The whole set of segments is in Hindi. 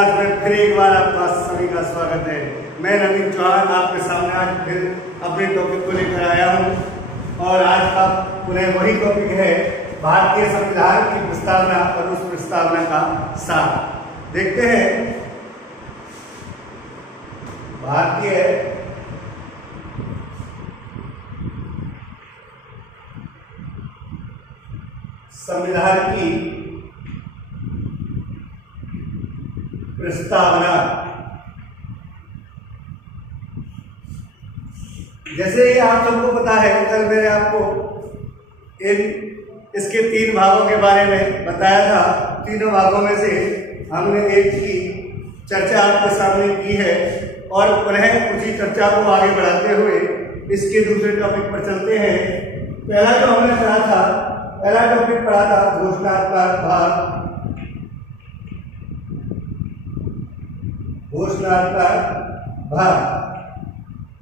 क्लास में फिर एक बार आपका सभी का स्वागत है। मैं नवीन चौहान आपके सामने आज फिर अपने टॉपिक को लेकर आया हूं और आज का पुनः वही टॉपिक है भारतीय संविधान की प्रस्तावना और उस प्रस्तावना का सार। देखते हैं भारतीय संविधान की प्रस्तावना। जैसे आप सबको पता है, कल मैंने आपको इसके 3 भागों के बारे में बताया था। तीनों भागों में से हमने एक की चर्चा आपके सामने की है और पुनः उसी चर्चा को आगे बढ़ाते हुए इसके दूसरे टॉपिक पर चलते हैं। पहला जो हमने पढ़ा था, पहला टॉपिक पढ़ा था घोषणात्मक भाग, घोषणात्मक भाग।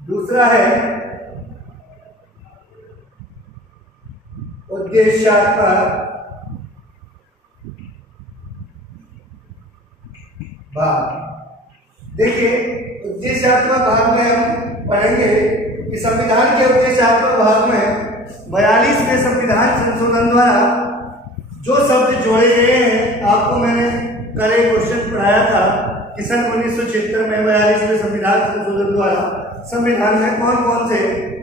दूसरा है उद्देश्यात्मक भाग। देखिए, उद्देश्यात्मक भाग में हम पढ़ेंगे कि संविधान के उद्देश्यात्मक भाग में 42वें संविधान संशोधन द्वारा जो शब्द जोड़े गए हैं। आपको मैंने कल एक क्वेश्चन पढ़ाया था कि सन 1976 में 42वें संविधान संशोधन द्वारा संविधान में कौन कौन से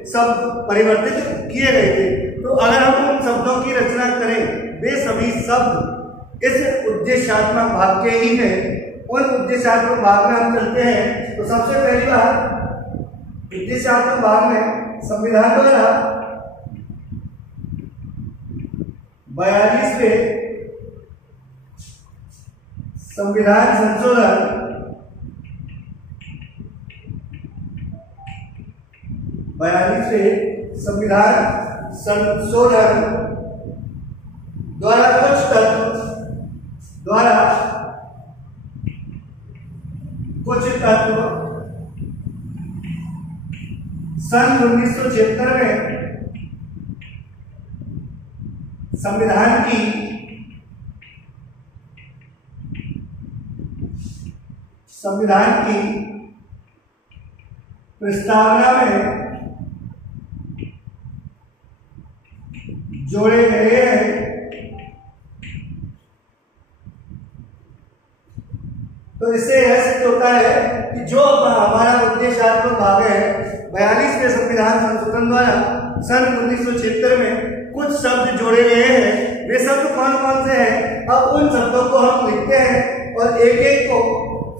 शब्द परिवर्तित किए गए थे। तो अगर हम उन शब्दों की रचना करें, वे सभी शब्द इस उद्देश्यात्मक भाग के ही हैं। उन उद्देश्यात्मक भाग में हम चलते हैं। तो सबसे पहली बात, उद्देश्यात्मक भाग में संविधान द्वारा 42वें संविधान संशोधन संविधान संशोधन द्वारा कुछ तत्व सन 1976 में संविधान की प्रस्तावना में जोड़े गए हैं। तो इससे यह सिद्ध होता है कि जो हमारा उद्देश्यात्मक भाग है 42वें संविधान संशोधन द्वारा सन 1976 में कुछ शब्द जोड़े गए हैं। वे शब्द कौन कौन से हैं, अब उन शब्दों को हम लिखते हैं और एक एक को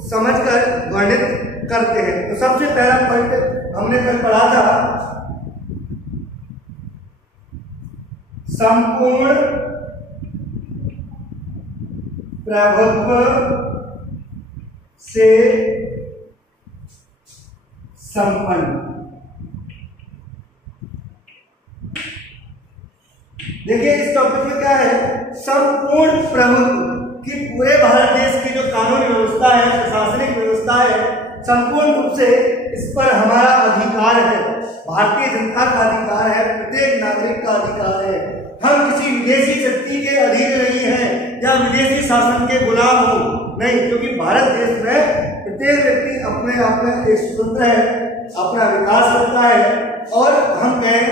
समझकर वर्णित करते हैं। तो सबसे पहला पॉइंट हमने कल पढ़ा था, संपूर्ण प्रभुत्व से संपन्न। देखिए, इस टॉपिक में क्या है, संपूर्ण प्रभुत्व कि पूरे भारत देश की जो कानूनी व्यवस्था है, प्रशासनिक व्यवस्था है, संपूर्ण रूप से इस पर हमारा अधिकार है। भारतीय जनता का अधिकार है, प्रत्येक नागरिक का अधिकार है। हम किसी विदेशी शक्ति के अधीन नहीं हैं या विदेशी शासन के गुलाम हो नहीं, क्योंकि भारत देश में प्रत्येक व्यक्ति अपने आप में एक स्वतंत्र है, अपना विकास करता है। और हम कहें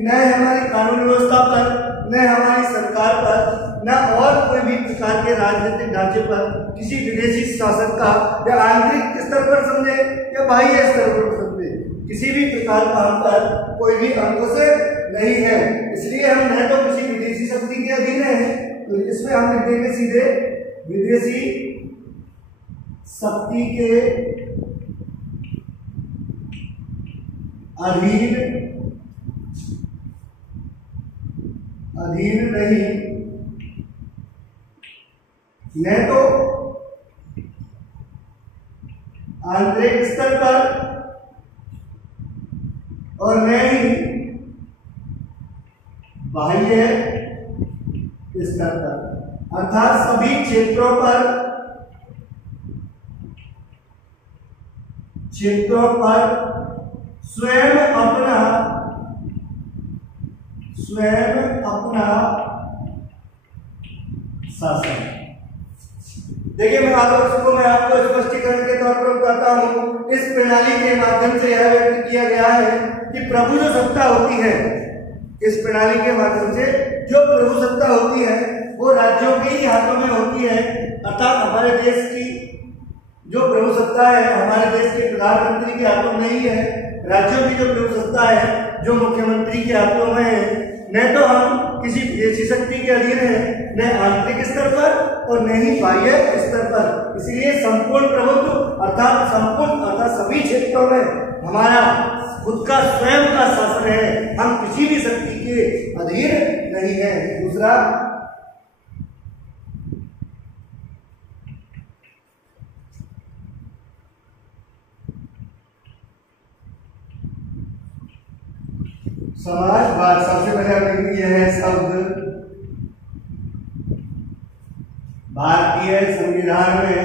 न हमारी कानून व्यवस्था पर, न हमारी सरकार पर, न और कोई भी प्रकार के राजनीतिक ढांचे पर किसी विदेशी शासन का या आंतरिक स्तर पर समझे या बाह्य स्तर पर समझे, किसी भी प्रकार का हम पर कोई भी अंकुश नहीं है। इसलिए हम न तो किसी विदेशी शक्ति के अधीन हैं, तो इसमें हम लिखेंगे सीधे विदेशी शक्ति के अधीन नहीं, न तो आंतरिक स्तर पर और न ही बाह्य स्तर पर, अर्थात सभी क्षेत्रों पर स्वयं अपना शासन। देखिए मैं आपको स्पष्टीकरण के तौर पर बताता हूँ। इस प्रणाली के माध्यम से यह व्यक्त किया गया है कि प्रभु जो सत्ता होती है, इस प्रणाली के माध्यम से जो प्रभु सत्ता होती है वो राज्यों के ही हाथों में होती है। अर्थात हमारे देश की जो प्रभु सत्ता है हमारे देश के प्रधानमंत्री के हाथों में ही है। राज्यों की जो प्रभु सत्ता है जो मुख्यमंत्री के हाथों में है। न तो हम किसी विदेशी शक्ति के अधीन है, न आंतरिक स्तर पर और न ही बाह्य स्तर पर। इसलिए संपूर्ण प्रभुत्व अर्थात सभी क्षेत्रों में हमारा खुद का स्वयं का शासन है। हम किसी भी शक्ति के अधीन नहीं है। दूसरा, समाजवाद। सबसे पहले हमने किया है शब्द भारतीय संविधान में,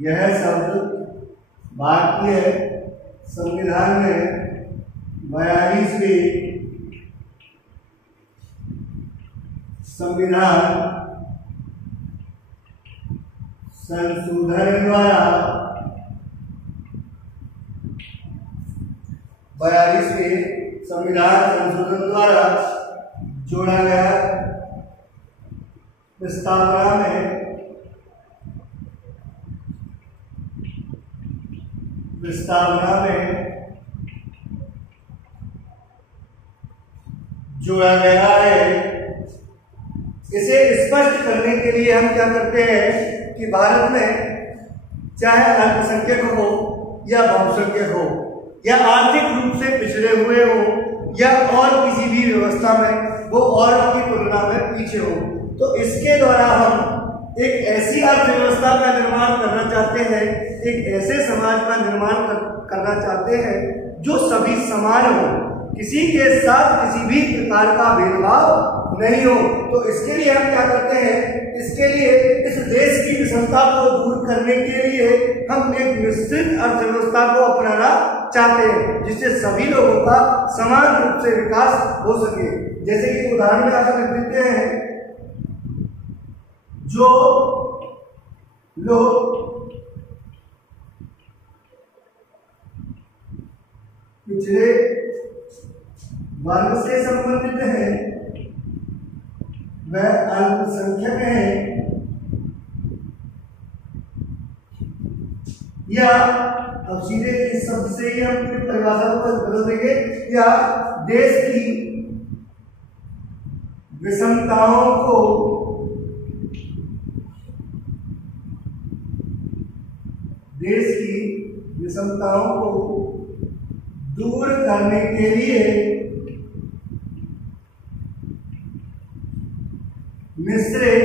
यह शब्द भारतीय संविधान में 42वीं संविधान संशोधन द्वारा 42वें संविधान संशोधन द्वारा जोड़ा गया। प्रस्तावना में जोड़ा गया है। इसे स्पष्ट करने के लिए हम क्या करते हैं कि भारत में चाहे अल्पसंख्यक हो या बहुसंख्यक हो या आर्थिक रूप से पिछड़े हुए हो या और किसी भी व्यवस्था में वो और की तुलना में पीछे हो, तो इसके द्वारा हम एक ऐसी अर्थव्यवस्था का निर्माण करना चाहते हैं, एक ऐसे समाज का निर्माण करना चाहते हैं जो सभी समान हो, किसी के साथ किसी भी प्रकार का भेदभाव नहीं हो। तो इसके लिए हम क्या करते हैं, इसके लिए इस देश की विषमता को दूर करने के लिए हम एक निश्चित अर्थव्यवस्था को अपनाना चाहते हैं जिससे सभी लोगों का समान रूप से विकास हो सके। जैसे कि उदाहरण में आप लिख देते हैं, जो लोग पिछड़े वर्ग से संबंधित हैं वह अल्पसंख्यक हैं, या अब सीधे इस शब्द से ही हम पूरी परिभाषा को बदल देंगे, या देश की विषमताओं को दूर करने के लिए मिश्रित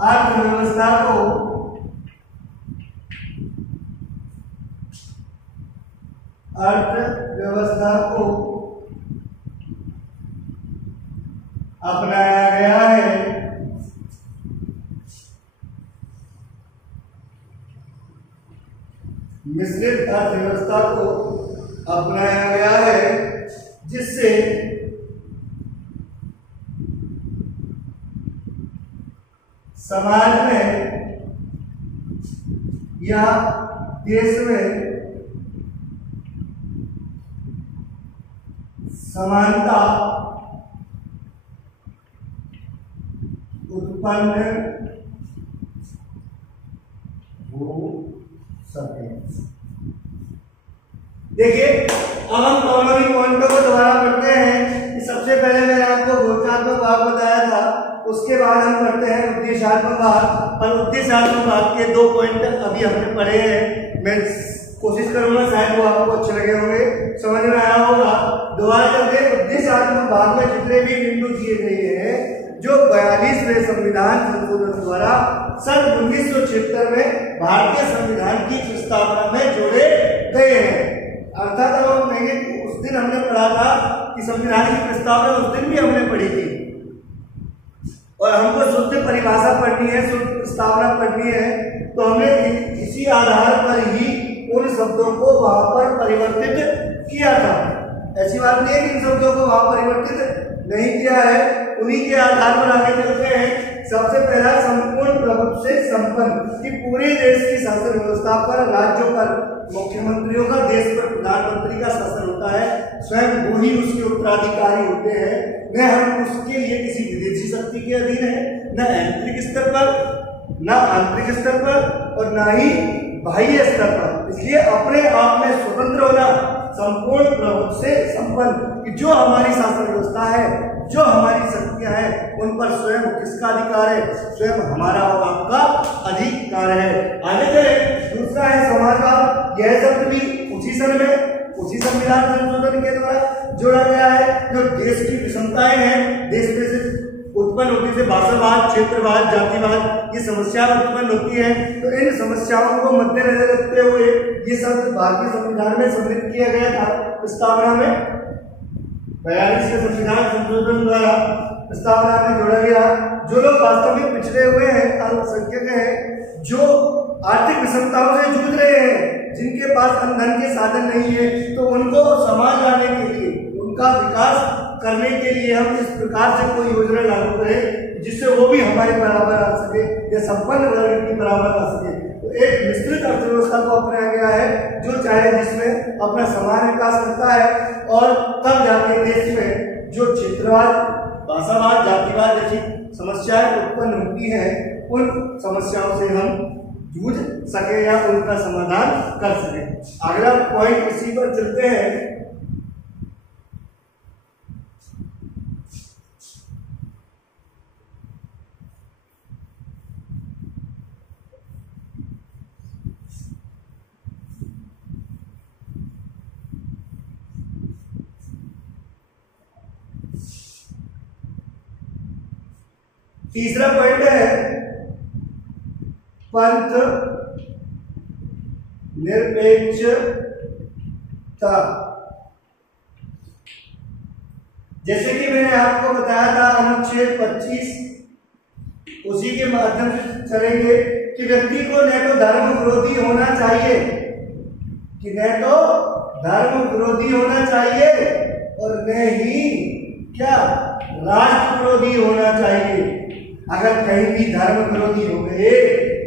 अर्थव्यवस्था को अपनाया गया है। मिश्रित अर्थव्यवस्था को अपनाया गया है जिससे समाज में या देश में समानता उत्पन्न हो सके। देखिए अब हम दोनों ही पॉइंटों को दोबारा पढ़ते हैं कि सबसे पहले मैंने आपको घोषणात्मक भाग बताया था, उसके बाद हम पढ़ते हैं उद्देश्यात्मक भाग। और उद्देश्यात्मक भाग के 2 पॉइंट अभी हमने पढ़े हैं। मैं कोशिश करूंगा शायद वो आपको अच्छे लगे होंगे, समझ में आया होगा। दोबारा चलते हैं। उद्देश्यात्मक भाग में जितने भी बिंदु दिए गए हैं जो 42वें संविधान संशोधन द्वारा सन 1976 में भारतीय संविधान की प्रस्तावना में जोड़े गए हैं। अर्थात अब हम कहेंगे उस दिन हमने पढ़ा था कि संविधान की प्रस्तावना उस दिन भी हमने पढ़ी थी और हमको शुद्ध परिभाषा पढ़नी है, शुद्ध प्रस्तावना पढ़नी है, तो हमने इसी आधार पर ही उन शब्दों को वहां पर परिवर्तित किया था। ऐसी बात नहीं है कि इन शब्दों को वहां परिवर्तित नहीं किया है, उन्हीं के आधार पर आगे चलते हैं। सबसे पहला संपूर्ण प्रभुत्व से संपन्न, कि पूरे देश की शासन व्यवस्था पर, राज्यों पर मुख्यमंत्रियों का, देश पर प्रधानमंत्री का शासन होता है, स्वयं वो ही उसके उत्तराधिकारी होते हैं। न हम उसके लिए किसी विदेशी शक्ति के अधीन है, न आंतरिक स्तर पर, न आंतरिक स्तर पर, और न ही बाह्य स्तर पर। इसलिए अपने आप में स्वतंत्र होना, संपूर्ण प्रभुत्व से संपन्न, कि जो हमारी शासन व्यवस्था है, जो हमारी शक्तियां हैं, उन पर स्वयं किसका अधिकार है? स्वयं हमारा और आपका अधिकार है। आगे चले, दूसरा है समाजवाद। यह शब्द भी उसी सन में, उसी संविधान संशोधन के द्वारा जोड़ा गया है। जो देश की विषमताएं हैं, देश में से उत्पन्न होती है, भाषावाद, क्षेत्रवाद, जातिवाद, ये समस्या उत्पन्न होती है। तो इन समस्याओं को मद्देनजर रखते हुए ये शब्द भारतीय संविधान में सम्मिलित किया गया था। प्रस्तावना में 42 के संविधान संशोधन द्वारा प्रस्तावना में जोड़ा गया। जो लोग वास्तव में पिछड़े हुए हैं, अल्पसंख्यक हैं, जो आर्थिक विषमताओं से जूझ रहे हैं, जिनके पास धन के साधन नहीं है, तो उनको समाज लाने के लिए, उनका विकास करने के लिए हम इस प्रकार से कोई योजना लागू करें जिससे वो भी हमारे बराबर आ सके या संपन्न वर्ग के बराबर आ सके। तो एक विस्तृत अर्थव्यवस्था को अपनाया गया है, जो चाहे जिसमें अपना समान विकास करता है, और तब जाके देश में जो क्षेत्रवाद, भाषावाद, जातिवाद जैसी समस्याएं उत्पन्न होती हैं, उन समस्याओं से हम जूझ सके या उनका समाधान कर सके। अगला पॉइंट इसी पर चलते हैं। तीसरा पॉइंट है पंथ निरपेक्षता। जैसे कि मैंने आपको बताया था अनुच्छेद 25, उसी के माध्यम से चलेंगे कि व्यक्ति को न तो धर्म विरोधी होना चाहिए, कि न तो धर्म विरोधी होना चाहिए, और न ही क्या राष्ट्र विरोधी होना चाहिए। अगर कहीं भी धर्म विरोधी हो गए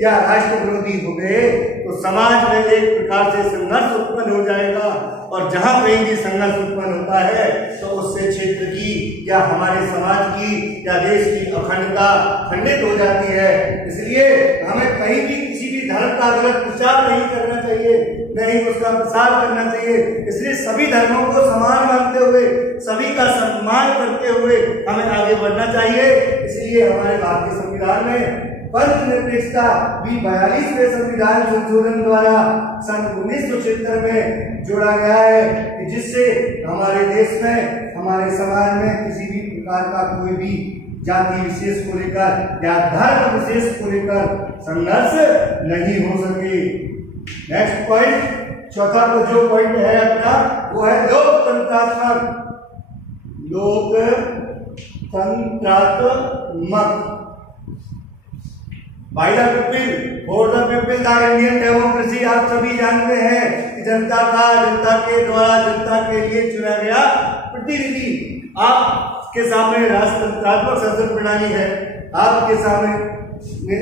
या राष्ट्र विरोधी हो गए तो समाज में एक प्रकार से संघर्ष उत्पन्न हो जाएगा, और जहां कहीं भी संघर्ष उत्पन्न होता है तो उससे क्षेत्र की या हमारे समाज की या देश की अखंडता खंडित हो जाती है। इसलिए हमें कहीं भी किसी भी धर्म का गलत प्रचार नहीं करना चाहिए, नहीं उसका प्रसार करना चाहिए। इसलिए सभी धर्मों को समान मानते हुए, सभी का सम्मान करते हुए हमें आगे बढ़ना चाहिए। इसलिए हमारे भारतीय संविधान में पंथ निरपेक्षता भी 42वें संविधान संशोधन द्वारा सन 1976 में जोड़ा गया है, कि जिससे हमारे देश में, हमारे समाज में किसी भी प्रकार का कोई भी जाति विशेष को लेकर या धर्म विशेष को लेकर संघर्ष नहीं हो सके। नेक्स्ट पॉइंट, चौथा जो पॉइंट है अपना, वो है लोकतंत्रात्मक। लोकतंत्रात्मक, by the people for the people the Indian democracy. आप सभी जानते हैं कि जनता के द्वारा जनता के लिए चुना गया प्रतिनिधि। आपके सामने राष्ट्रतंत्रात्मक शासन प्रणाली है, आपके सामने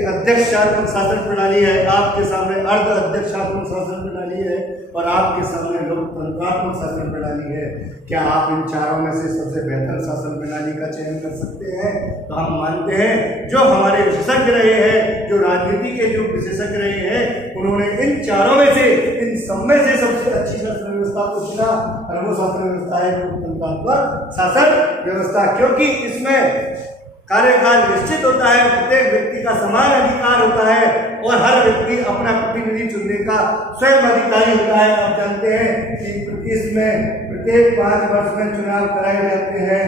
अध्यक्षात्मक शासन प्रणाली है, आपके सामने अर्ध अध्यक्षात्मक शासन प्रणाली है, और आपके सामने लोकतंत्रात्मक शासन प्रणाली है। क्या आप इन चारों में से सबसे बेहतर शासन प्रणाली का चयन कर सकते हैं? तो हम मानते हैं जो हमारे विशेषज्ञ रहे हैं, जो राजनीति के जो विशेषज्ञ रहे हैं, उन्होंने इन चारों में से, इन सब में से सबसे अच्छी शासन व्यवस्था को चुना, और वो शासन व्यवस्था है लोकतंत्रात्मक शासन व्यवस्था। क्योंकि इसमें कार्यकाल निश्चित होता है, प्रत्येक व्यक्ति का समान अधिकार होता है, और हर व्यक्ति अपना प्रतिनिधि चुनने का स्वयं अधिकारी होता है। आप जानते हैं कि इसमें प्रत्येक 5 वर्ष में चुनाव कराए जाते हैं।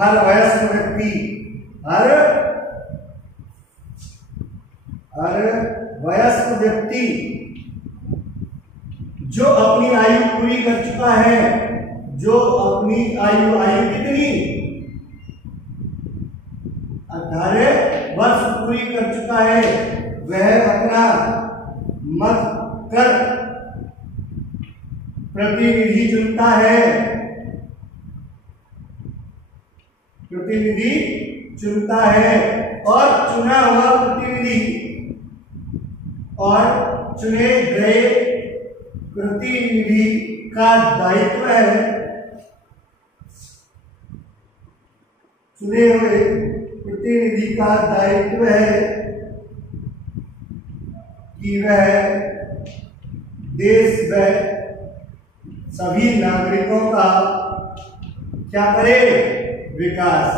हर वयस्क व्यक्ति, हर वयस्क व्यक्ति जो अपनी आयु पूरी कर चुका है, जो अपनी आयु कितनी 18 वर्ष पूरी कर चुका है, वह अपना मत कर प्रतिनिधि चुनता है। प्रतिनिधि चुनता है और चुना हुआ प्रतिनिधि और चुने गए प्रतिनिधि का दायित्व है, चुने हुए प्रतिनिधि का दायित्व है कि वह देश व सभी नागरिकों का क्या करे, विकास।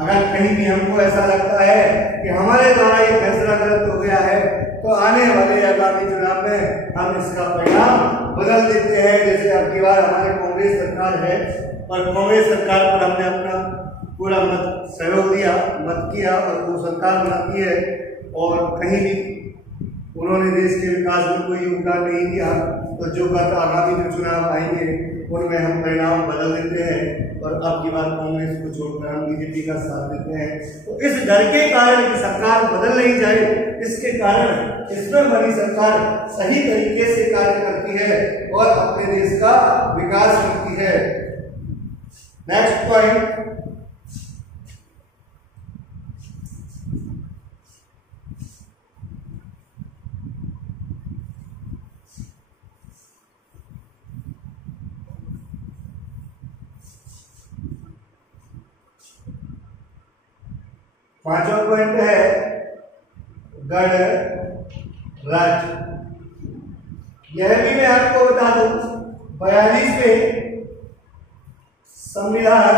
अगर कहीं भी हमको ऐसा लगता है कि हमारे द्वारा ये फैसला गलत हो गया है तो आने वाले आगामी चुनाव में हम इसका परिणाम बदल देते हैं। जैसे अब की बार हमारी कांग्रेस सरकार है और कांग्रेस सरकार पर हमने अपना पूरा मत सहयोग दिया, मत किया और वो सरकार बनाती है और कहीं भी उन्होंने देश के विकास में कोई योगदान नहीं दिया, तो जो बात आगामी जो चुनाव आएंगे उनमें हम परिणाम बदल देते हैं और अब की बार कांग्रेस को छोड़कर हम बीजेपी का साथ देते हैं। तो इस डर के कारण कि सरकार बदल नहीं जाए, इसके कारण इसमें बनी सरकार सही तरीके से कार्य करती है और अपने देश का विकास करती है। नेक्स्ट पॉइंट, पांचवा पॉइंट है गणराज्य। यह भी मैं आपको बता दूं, 42वें संविधान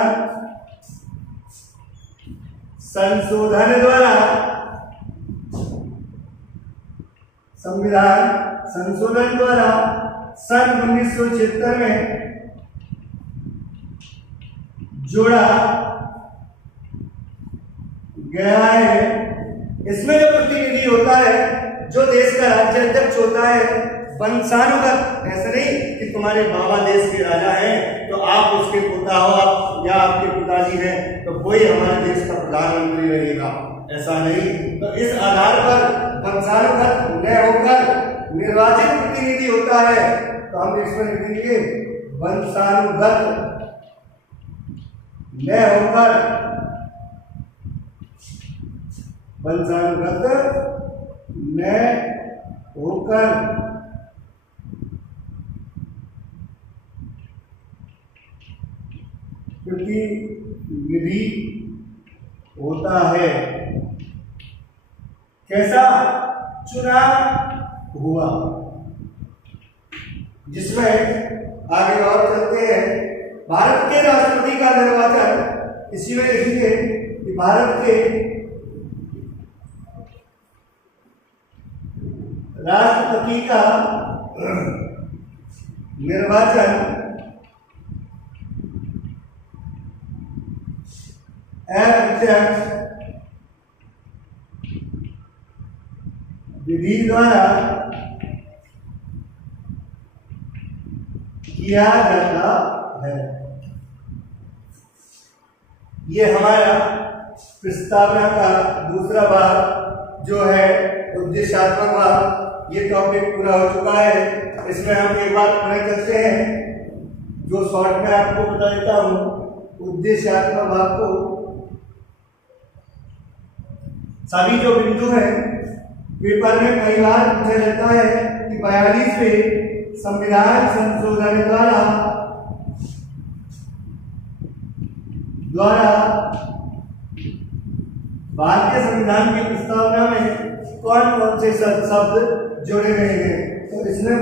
संशोधन द्वारा सन 1976 में जोड़ा गया है। इसमें जो प्रतिनिधि होता है, जो देश का राज्य अध्यक्ष होता है, वंशानुगत, ऐसे नहीं कि तुम्हारे बाबा देश के राजा हैं तो आप उसके पोता हो, आप या आपके पिताजी हैं तो कोई हमारे देश का प्रधानमंत्री रहेगा, ऐसा नहीं। तो इस आधार पर वंशानुगत न होकर निर्वाचित प्रतिनिधि होता है, तो हम इसमें लिखेंगे वंशानुगत न होकर, वंशानुगत न होकर प्रतिनिधि होता है। कैसा चुनाव हुआ, जिसमें आगे और चलते हैं, भारत के राष्ट्रपति का निर्वाचन, इसी में लिखिए कि भारत के राष्ट्रपति का निर्वाचन अप्रत्यक्ष विधि द्वारा किया जाता है। ये हमारा प्रस्तावना का दूसरा भाग जो है उद्देश्यात्मक भाग, ये टॉपिक पूरा हो चुका है। इसमें हम एक बात पुनः करते हैं, जो शॉर्ट में आपको बता देता हूं। उद्देश्यात्मक भाग को सभी जो बिंदु हैं पेपर में कई बार पूछा जाता है कि 42वें संविधान संशोधन द्वारा भारतीय संविधान की प्रस्तावना में कौन कौन से शब्द जोड़े गए हैं। तो इसमें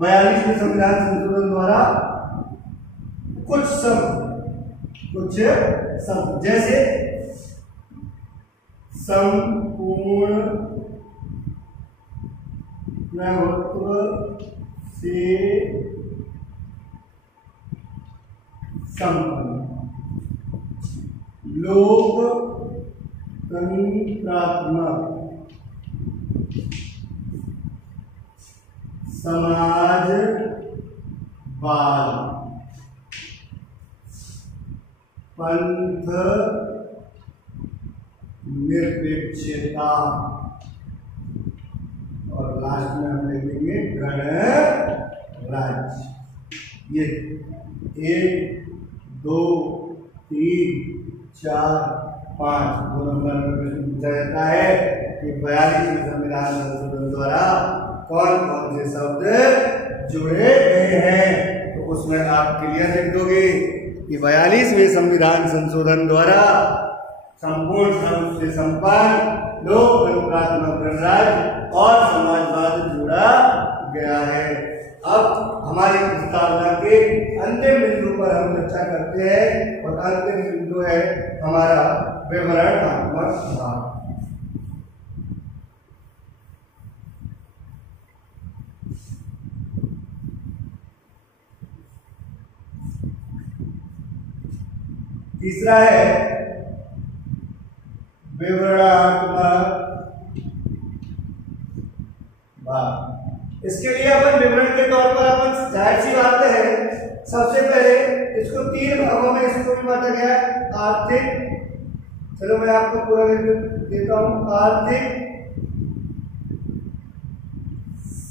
42वें संविधान संशोधन द्वारा कुछ शब्द जैसे संपूर्ण प्रभुत्व से संपन्न, लोकतंत्रात्मक, समाजवाद, पंथ निरपेक्षता और लास्ट में हम लिखेंगे गणराज्य। ये 1 2 3 4, 5 2 नंबर में प्रश्न पूछा जाता है कि 42वें संविधान संशोधन द्वारा कौन कौन से शब्द जोड़े गए हैं। तो उसमें आप क्लियर लिख दोगे कि 42वें संविधान संशोधन द्वारा संपूर्ण रूप से संपन्न लोकतंत्रात्मक गणराज्य और समाजवाद जोड़ा गया है। अब हमारी प्रस्तावना के अंतिम बिंदु पर हम चर्चा करते हैं और अंतिम बिंदु है हमारा विवरणात्मक भाग। तीसरा है विवरणात्मक भाग। इसके लिए अपन विवरण के तौर पर अपन जाहिर सी बात है सबसे पहले इसको 3 भागों में इसको भी बांटा गया है। आर्थिक, चलो मैं आपको पूरा देता हूं, आर्थिक,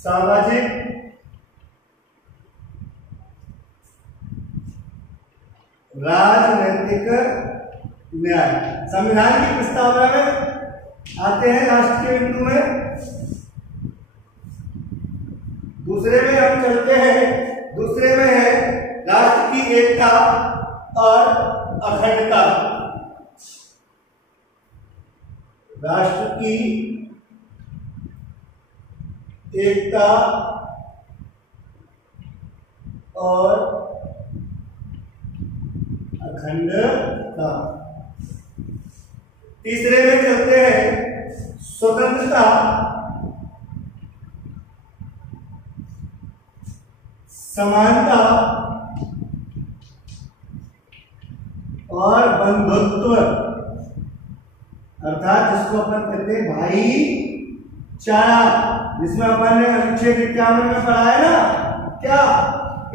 सामाजिक, राजनैतिक न्याय। संविधान की प्रस्तावना में आते हैं राष्ट्रीय बिंदु में। दूसरे में हम चलते हैं, दूसरे में है राष्ट्र की एकता और अखंडता। राष्ट्र की एकता और अखंडता। तीसरे में चलते हैं स्वतंत्रता, समानता और बंधुत्व, अर्थात जिसको अपन कहते हैं भाईचारा, जिसमें अपन ने अनुच्छेद 51 में पढ़ा है ना, क्या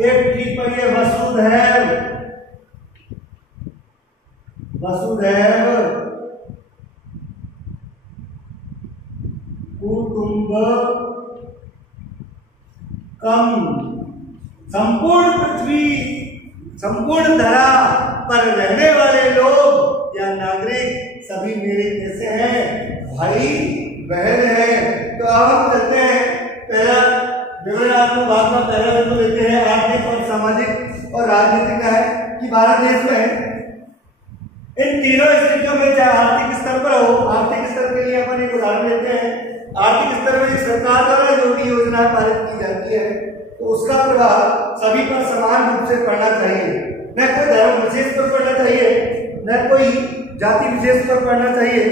एक त्रिपक्षीय वसुधैव, वसुधैव कुटुंबकम, संपूर्ण पृथ्वी, संपूर्ण धरा पर रहने वाले लोग या नागरिक सभी मेरे जैसे हैं, भाई बहन हैं। तो अब हम चलते हैं पहला विवरणात्मक भाग का पहला बिंदु लेते हैं आर्थिक और सामाजिक और राजनीतिक का है कि भारत देश में इन तीनों स्थितियों में चाहे आर्थिक स्तर पर हो, आर्थिक स्तर के लिए अपन एक उदाहरण लेते हैं। आर्थिक स्तर में सरकार द्वारा जो भी योजना पारित की जाती है तो उसका प्रभाव सभी पर समान रूप से पड़ना चाहिए, न कोई धर्म विशेष पर पड़ना चाहिए, न कोई जाति विशेष पर पड़ना चाहिए,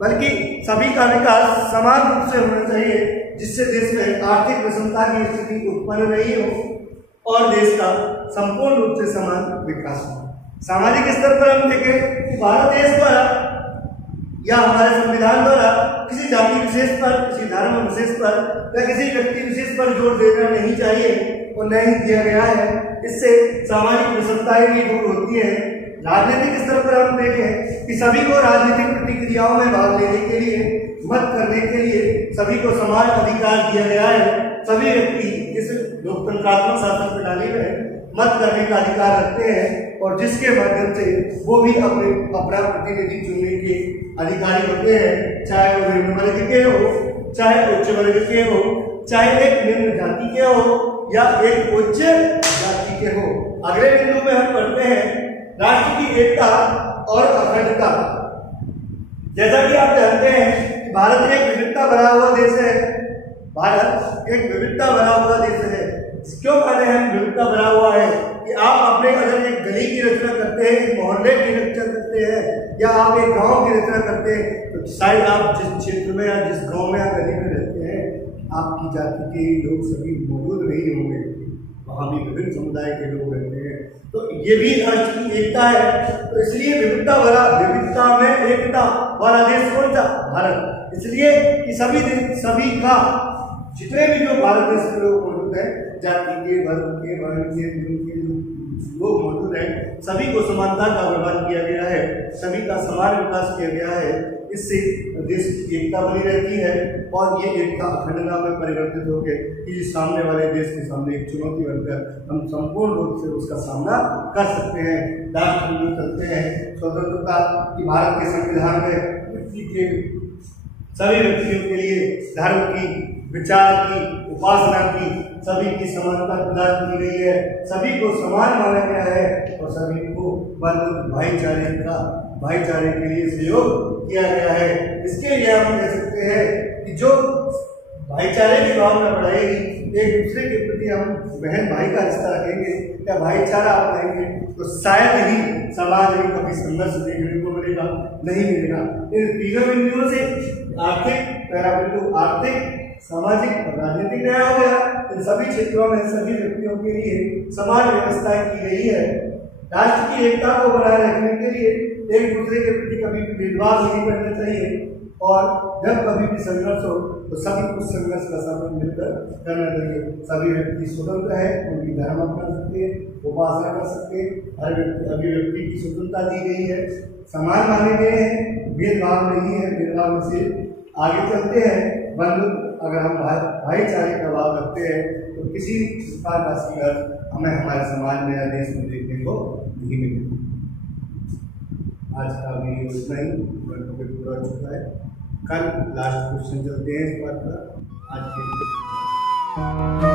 बल्कि सभी का विकास समान रूप से होना चाहिए, जिससे देश में आर्थिक विषमता की स्थिति उत्पन्न नहीं हो और देश का संपूर्ण रूप से समान विकास हो। सामाजिक स्तर पर हम देखें कि भारत देश द्वारा या हमारे संविधान द्वारा किसी जाति विशेष पर, किसी धर्म विशेष पर या किसी व्यक्ति विशेष पर जोर देना नहीं चाहिए और नहीं दिया गया है। इससे सामाजिक विषमताएं भी दूर होती है। राजनीतिक स्तर पर हम देखें कि सभी को राजनीतिक प्रतिक्रियाओं में भाग लेने के लिए, मत करने के लिए सभी को समान अधिकार दिया गया है। सभी व्यक्ति इस लोकतंत्रात्मक शासन प्रणाली में मत करने का अधिकार रखते हैं और जिसके माध्यम से वो भी अपना प्रतिनिधि चुनने के अधिकारी होते हैं, चाहे वो निम्न वर्ग के हो, चाहे उच्च वर्ग के हो, चाहे एक निम्न जाति के हो या एक उच्च जाति के हो। अगले बिंदु में हम पढ़ते हैं राष्ट्र की एकता और अखंडता। जैसा कि आप जानते हैं कि भारत एक विविधता भरा हुआ देश है। भारत एक विविधता भरा हुआ देश है। क्यों कहते हैं विविधता भरा हुआ है कि आप अपने अगर एक गली की रचना करते हैं, एक मोहल्ले की रचना करते हैं या आप एक गांव की रचना करते हैं तो शायद आप जिस क्षेत्र में या जिस गांव में या गली में रहते हैं आपकी जाति के लोग सभी मौजूद नहीं होंगे, वहां भी विभिन्न समुदाय के लोग रहते हैं। तो ये भी राष्ट्र की एकता है। तो इसलिए विविधता में एकता वाला देश कौन सा? भारत। इसलिए कि सभी का जितने भी जो भारत देश के लोग मौजूद हैं, जाति के, वर्ग के, वर्ण के, लोग मौजूद हैं, सभी को समानता का व्यवहार किया गया है, सभी का समान विकास किया गया है इससे देश की एकता बनी रहती है और ये एकता अखंडता में परिवर्तित होकर कि सामने वाले देश के सामने एक चुनौती बनकर हम संपूर्ण रूप से उसका सामना कर सकते हैं। राष्ट्र करते हैं स्वतंत्रता की भारत के संविधान में व्यक्ति के सभी व्यक्तियों के लिए धर्म की, विचार की, उपासना की, सभी की समानता प्रदान की गई है, सभी को समान माना गया है और सभी को भाईचारे के लिए सहयोग किया गया है। इसके लिए हम कह सकते हैं कि जो भाईचारे की भावना बढ़ाएगी, एक दूसरे के प्रति हम बहन भाई का रिश्ता रखेंगे या भाईचारा अपनाएंगे तो शायद ही समाज में कभी संघर्ष देखने को मिलेगा, नहीं मिलेगा। इन तीनों बिंदुओं से आर्थिक, पहला बिंदु आर्थिक, सामाजिक और राजनीतिक न्याय हो गया। इन सभी क्षेत्रों में सभी व्यक्तियों के लिए समान व्यवस्था की गई है। राष्ट्र की एकता को बनाए रखने के लिए एक दूसरे के प्रति कभी भी भेदभाव नहीं करना चाहिए और जब कभी भी संघर्ष हो तो सभी कुछ संघर्ष का सामना मिलकर करना चाहिए। सभी व्यक्ति स्वतंत्र है, उनकी धर्म अपना सकते हैं, उपासना कर सकते हैं, हर व्यक्ति अभिव्यक्ति की स्वतंत्रता दी गई है, समान माने गए हैं, भेदभाव नहीं है। भेदभाव से आगे चलते हैं। बंधुत्व अगर हम भाईचारे का भाव रखते हैं तो किसी प्रकार का संघर्ष हमें हमारे समाज में या देश में देखने को नहीं मिलेगा। आज का वीडियो इतना ही पूरा हो चुका है। कल लास्ट क्वेश्चन चलते हैं इस बात पर। आज के